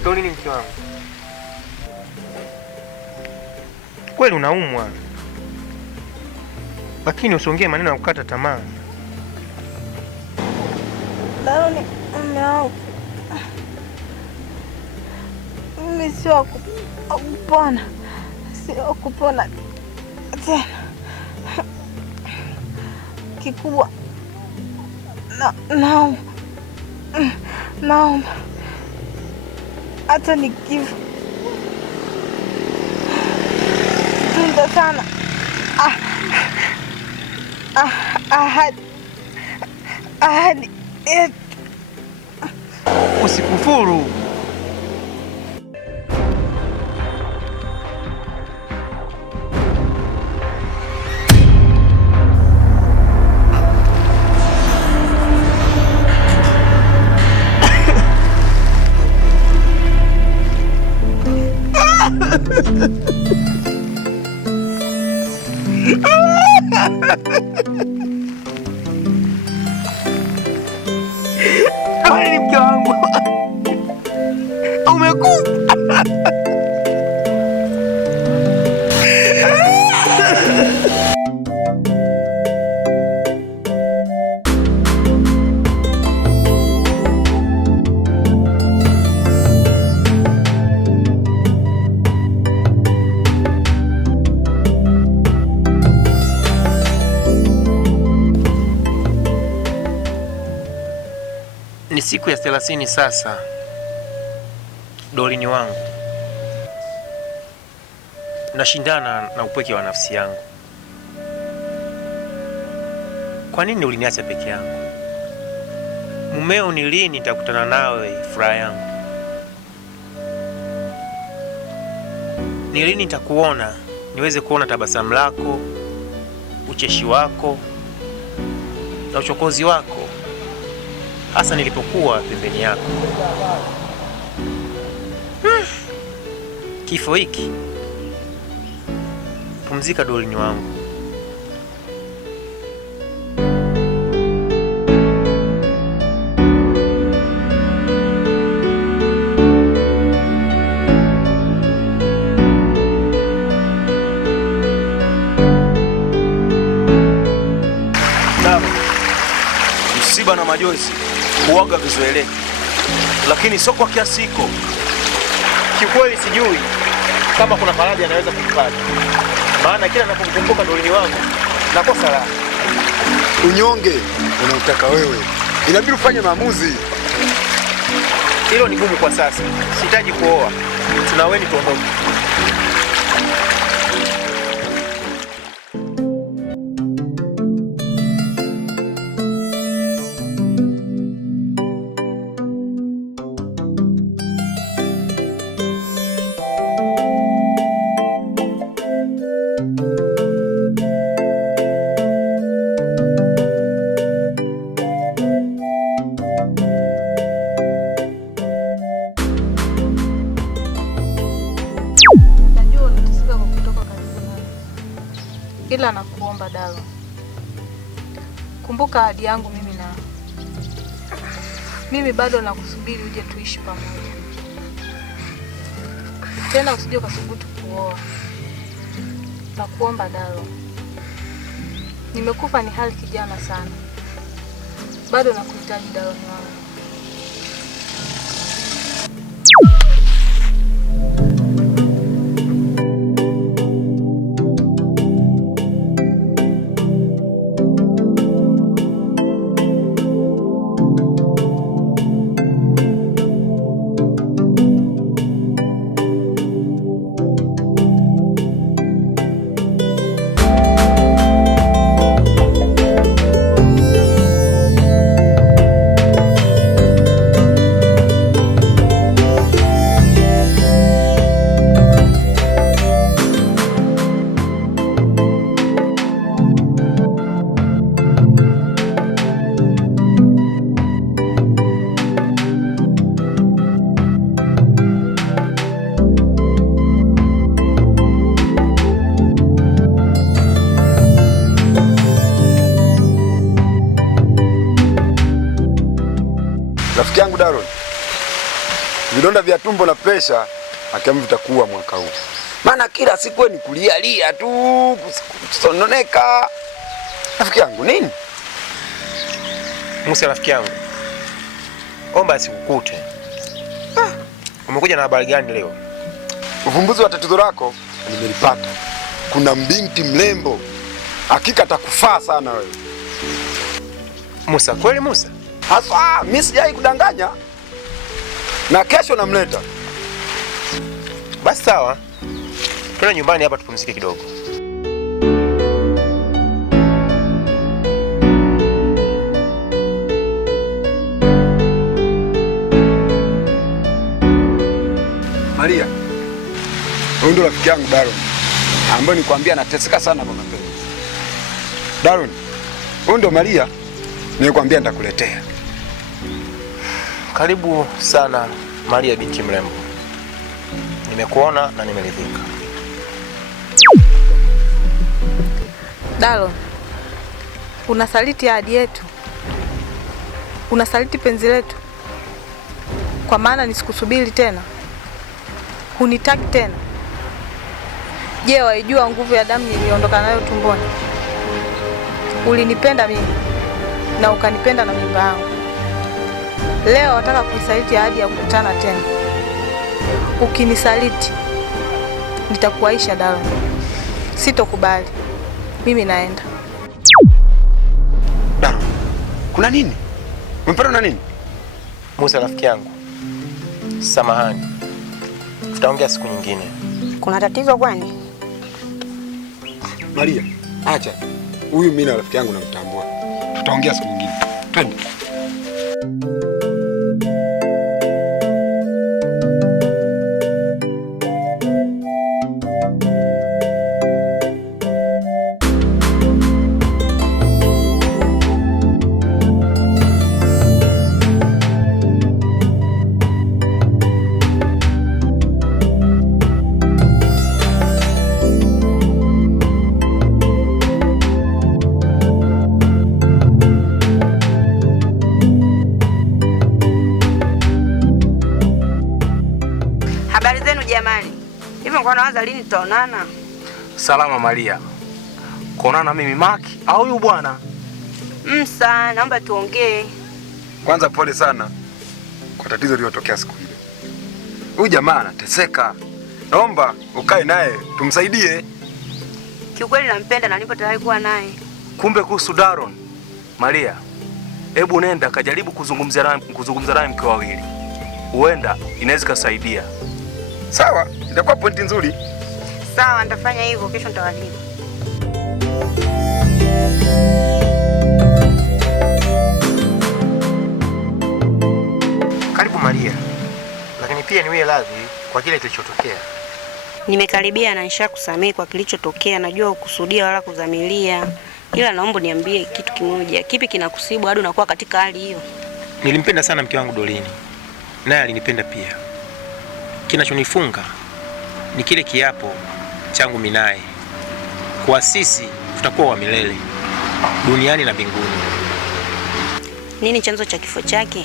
Ndio nini mke wangu? Kweli unaumwa, lakini usiongee maneno ya kukata tamaa. Daroni, mume wangu, mimi sio kupona, sio kupona tena. Kikubwa naomba hata nikifa tunza sana ahadi yetu. Usikufuru. Kwani mke wangu umekufa? Ni siku ya 30 sasa, Dorini wangu. Nashindana na upweke wa nafsi yangu. Kwa nini uliniacha peke yangu? Mumeo, ni lini nitakutana nawe furaha yangu? Ni lini nitakuona niweze kuona tabasamu lako, ucheshi wako na uchokozi wako, hasa nilipokuwa pembeni yako? Kifo hiki. Pumzika Dorini wangu. Msiba na majonzi huaga vizoeleka, lakini sio kwa kiasi hiko. Kiukweli sijui kama kuna faraja anaweza kuipata, maana kila ninapomkumbuka Dorini wangu nakosa raha. Unyonge unautaka wewe, inabidi ufanye maamuzi. Hilo ni gumu kwa sasa, sihitaji kuoa. Tunaweni tuondoke. Ila nakuomba Dalo, kumbuka ahadi yangu mimi bado nakusubiri uje tuishi pamoja. Tena usije ukasubutu kuoa. Nakuomba Dalo, nimekufa ni hali kijana sana, bado nakuhitaji Dalo wangu. Rafiki yangu Daron, vidonda vya tumbo na presha akiamua vitakuwa mwaka huu. Maana kila siku ni kulia tu, kusononeka. Rafiki yangu nini? Musa rafiki yangu, omba asikukute. Umekuja na habari gani leo? Uvumbuzi wa tatizo lako nimelipata. Kuna mbinti mrembo, hakika atakufaa sana wewe. Musa, kweli Musa? Hasa mimi sijai kudanganya. Na kesho namleta. Basi sawa. Twende nyumbani hapa tupumzike kidogo. Maria, huyu ndo rafiki yangu Daron, ambaye nikwambia anateseka sana kwa mapenzi. Daron, huyu ndo Maria nilikwambia nitakuletea. Karibu sana Maria binti mrembo. Nimekuona na nimeridhika. Daron, unasaliti ahadi yetu. Unasaliti penzi letu. Kwa maana nisikusubiri tena. Hunitaki tena. Je, waijua nguvu ya damu niliondoka nayo tumboni? Ulinipenda mimi na ukanipenda na mimba yangu. Leo wataka kuisaliti ahadi ya kukutana tena. Ukinisaliti nitakuaisha Daron. Sitokubali. Mimi naenda. Daron, kuna nini? Umepata na nini? Musa rafiki yangu, samahani. Tutaongea siku nyingine. Kuna tatizo kwani? Maria, acha. Huyu mimi na rafiki yangu namtambua. Tutaongea siku nyingine. Twende. Jamani, hivi mko nawaza lini tutaonana? Salama Maria. Kuonana mimi Maki au huyu bwana? Msa, naomba tuongee. Kwanza pole sana kwa tatizo lililotokea siku ile. Huyu jamaa anateseka. Naomba ukae naye tumsaidie. Kiukweli nampenda na nipo tayari kuwa naye. Kumbe kuhusu Daron. Maria, hebu nenda kajaribu kuzungumza naye mke wawili. Huenda inaweza kusaidia. Sawa, itakuwa pointi nzuri. Sawa, nitafanya hivyo, kesho nitawajibu. Karibu Maria. Lakini pia niwe radhi kwa kile kilichotokea. Nimekaribia na nishakusamehe kwa kilichotokea, najua ukusudia wala kudhamiria. Ila naomba niambie kitu kimoja, kipi kinakusibu hadi unakuwa katika hali hiyo? Nilimpenda sana mke wangu Dolini. Naye alinipenda pia. Kinachonifunga ni kile kiapo changu mimi naye. Kwa sisi tutakuwa wa milele duniani na mbinguni. Nini chanzo cha kifo chake?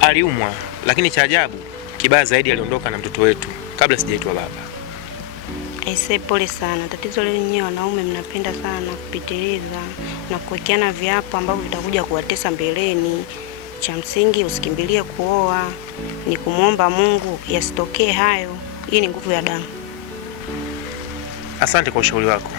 Aliumwa, lakini cha ajabu kibaya zaidi aliondoka na mtoto wetu kabla sijaitwa baba. Aisee, pole sana. Tatizo leo nyewe wanaume mnapenda sana kupitiliza na kuwekeana viapo ambavyo vitakuja kuwatesa mbeleni. Cha msingi usikimbilie kuoa, ni kumwomba Mungu yasitokee hayo. Hii ni nguvu ya damu. Asante kwa ushauri wako.